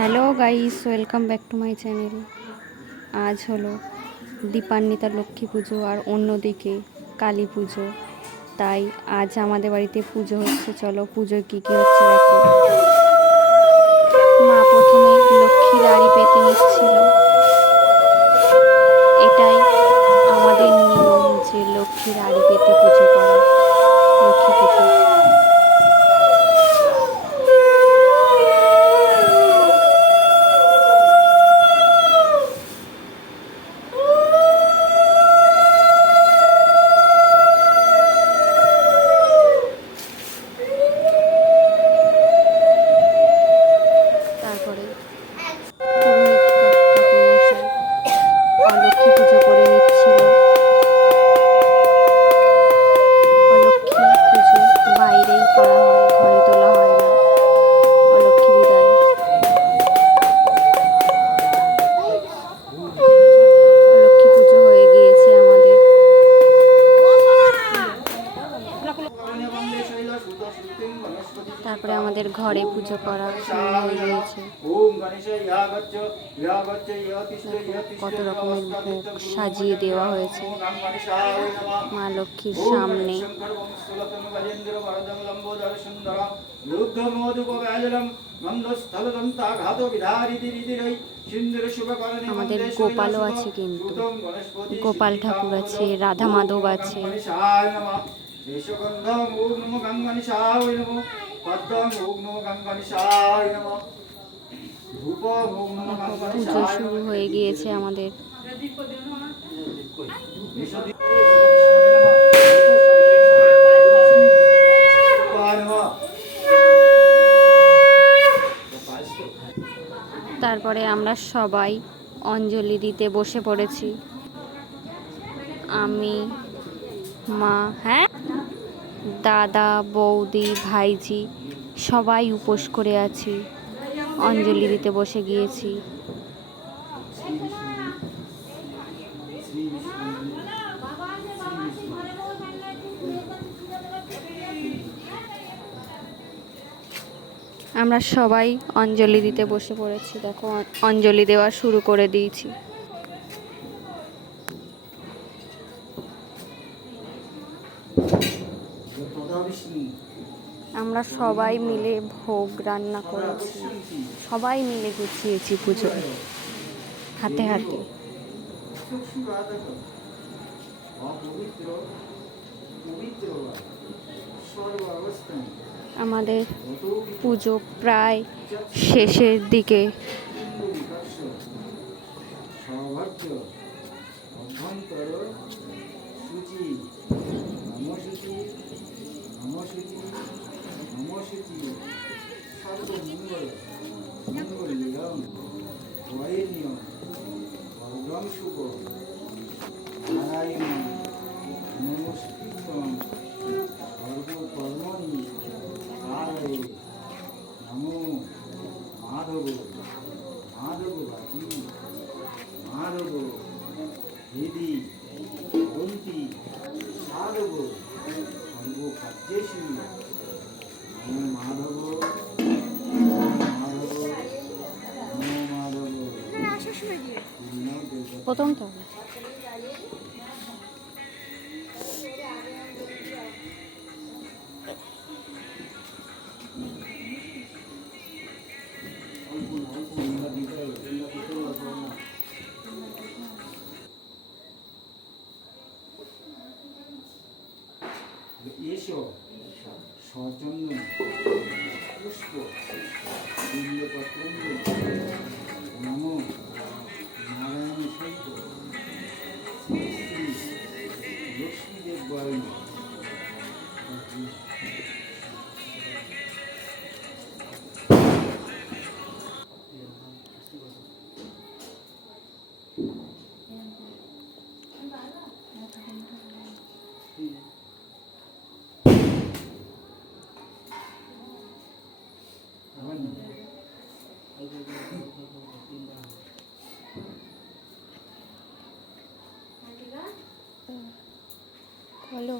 Hello guys, welcome back to my channel. আজ হলো দীপান্বিতা লক্ষ্মী পুজো আর অন্যদিকে কালী পুজো। তাই আজ আমাদের বাড়িতে পুজো হচ্ছে। চলো পুজোয় কী কী হচ্ছে দেখো। মা প্রথমে লক্ষ্মীর আড়ি পেতে নিচ্ছিল। এটাই আমাদের নিয়ম যে লক্ষ্মীর আড়ি পেতে পুজো করা, লক্ষ্মী পুজো। তারপরে পুরোহিত ঠাকুরমশাই অলক্ষ্মী পুজো করে নিচ্ছিল। অলক্ষ্মী পুজো বাইরেই করা হয়, ঘরে তোলা হয় না। অলক্ষ্মী বিদায়। অলক্ষ্মী পুজো হয়ে গিয়েছে আমাদের। তারপরে আমাদের ঘরে পুজো করা শুরু হয়ে গিয়েছে। কত রকমের ভোগ সাজিয়ে দেওয়া হয়েছে মা লক্ষ্মীর সামনে। আমাদের গোপালও আছে, কিন্তু গোপাল ঠাকুর আছে, রাধা মাধব আছে। পুজো শুরু হয়ে গিয়েছে আমাদের। তারপরে আমরা সবাই অঞ্জলি দিতে বসে পড়েছি। আমি, মা, দাদা, বৌদি, ভাইজি সবাই উপোস করে আছি, অঞ্জলি দিতে বসে গিয়েছি। আমরা সবাই অঞ্জলি দিতে বসে পড়েছি। দেখো অঞ্জলি দেওয়া শুরু করে দিয়েছি। আমরা সবাই মিলে ভোগ রান্না করেছি, সবাই মিলে গুছিয়েছি পুজো হাতে হাতে। আমাদের পুজো প্রায় শেষের দিকে। প্রথমটা এসো সচন্দন পুষ্প বিল্লপত্র নমো নারায়ণ সহিত শ্রী শ্রী লক্ষ্মীদেব বরণ। বলো।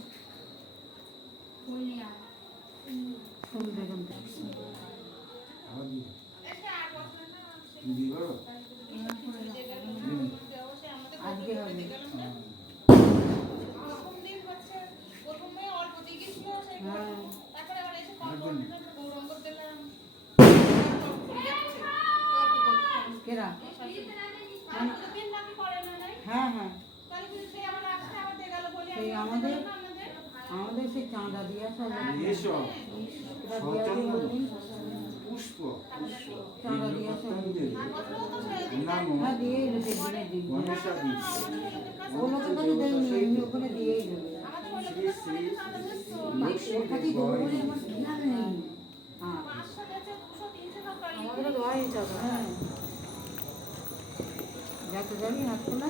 দিদি বলো আজকে হবে হ্যাঁ কেরা হ্যাঁ হ্যাঁ সেই আমাদের সেই চাঁদা দিয়া সব এসব সচন্দন পুষ্প চাঁদা দিয়া সব নাম হ্যাঁ দিয়েই দেবে দিনের দিন গণেশাদি ওগুলোকে তো দেয়নি এমনি ওখানে দিয়েই দেবে শ্রী শ্রী লক্ষ্মী ওখানে দেবো বলে আমার খেয়াল নেই হ্যাঁ আমাদেরও দেওয়াই যাবে হ্যাঁ যাতে যাবি হাত খোলা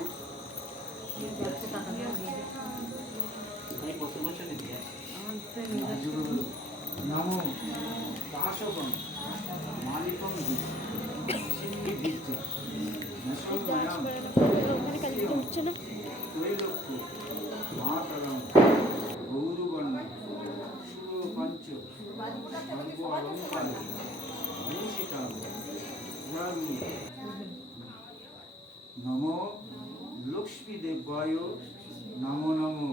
যাচ্ছে টাকা দিয়ে দিয়ে দে। আমার তো নিজস্ব নমো দাসবং মালিকং সিন্নিধিচ্চ নশোময়ং ত্রৈলোক্য মাতরং গৌরবর্ণ সুরপঞ্চ সর্ব অলঙ্কার ভূষিতাং পুরাণী নমো লক্ষ্মী দেবায় নমো নমো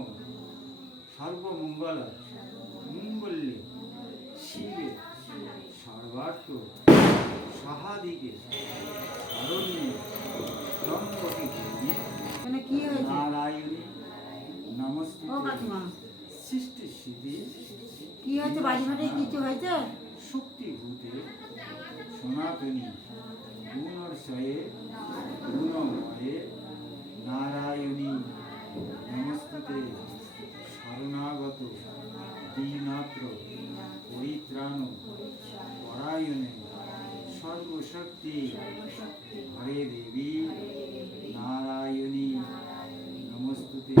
সর্বমঙ্গল মঙ্গল্যে শিবে সর্বার্থ সাহাদিকে শরণ্যে ত্রম্বকে দেবী এখানে কি হয়েছে নারায়ণী ও নমস্তুতে কাকিমা সৃষ্টি সিদ্ধি কি হয়েছে বাড়ি ভাড়ে কিছু হয়েছে শক্তিভূতে সনাতনী গুণর্ষয়ে গুণময়ে নারায়ণী নমস্তুতে শরণাগত দীনাত্র পরিত্রাণ পরায়ণে সর্বশক্তি হরে দেবী নারায়ণী নমস্তুতে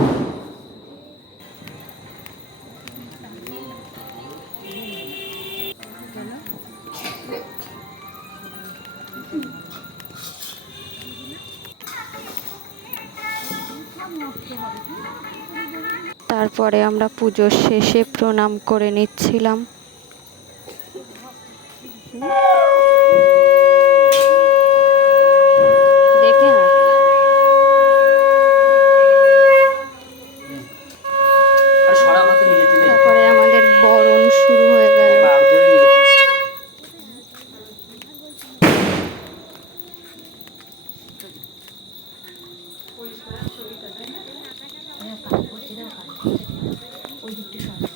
তারপরে আমরা পুজোর শেষে প্রণাম করে নিচ্ছিলাম। দেখে না তারপরে আমাদের বরণ শুরু হয়ে গেল।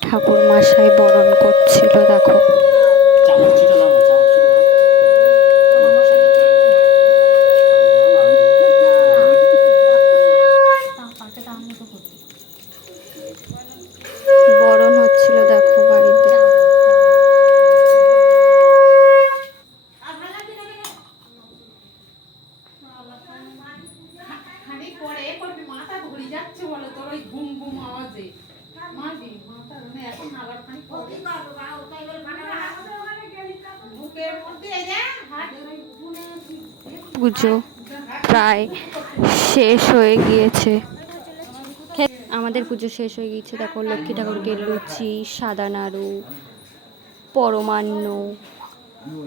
ঠাকুর মশাই বরণ করছিল দেখো। বরণ হচ্ছিল দেখো বাড়িতে। মাথা ধরে যাচ্ছে বলো তোর ওই ঘুম ঘুম আওয়াজে মারবি মাথা এখন আবার বুকের মধ্যে পুজো প্রায় শেষ হয়ে গিয়েছে। আমাদের পুজো শেষ হয়ে গিয়েছে দেখো। লক্ষ্মী ঠাকুরকে লুচি, সাদা নাড়ু, পরমান্ন,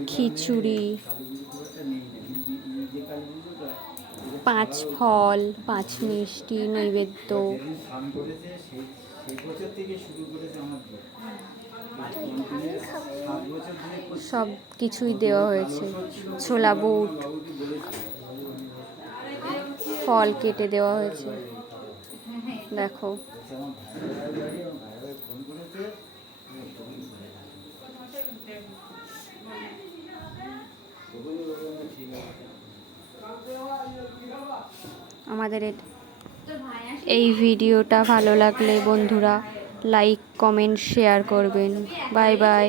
খিচুড়ি, 5 ফল, 5 মিষ্টি নৈবেদ্য সব কিছুই দেওয়া হয়েছে। ছোলা বুট, ফল কেটে দেওয়া হয়েছে দেখো। আমাদের এই ভিডিওটা ভালো লাগলে বন্ধুরা লাইক, কমেন্ট, শেয়ার করবেন। Bye bye.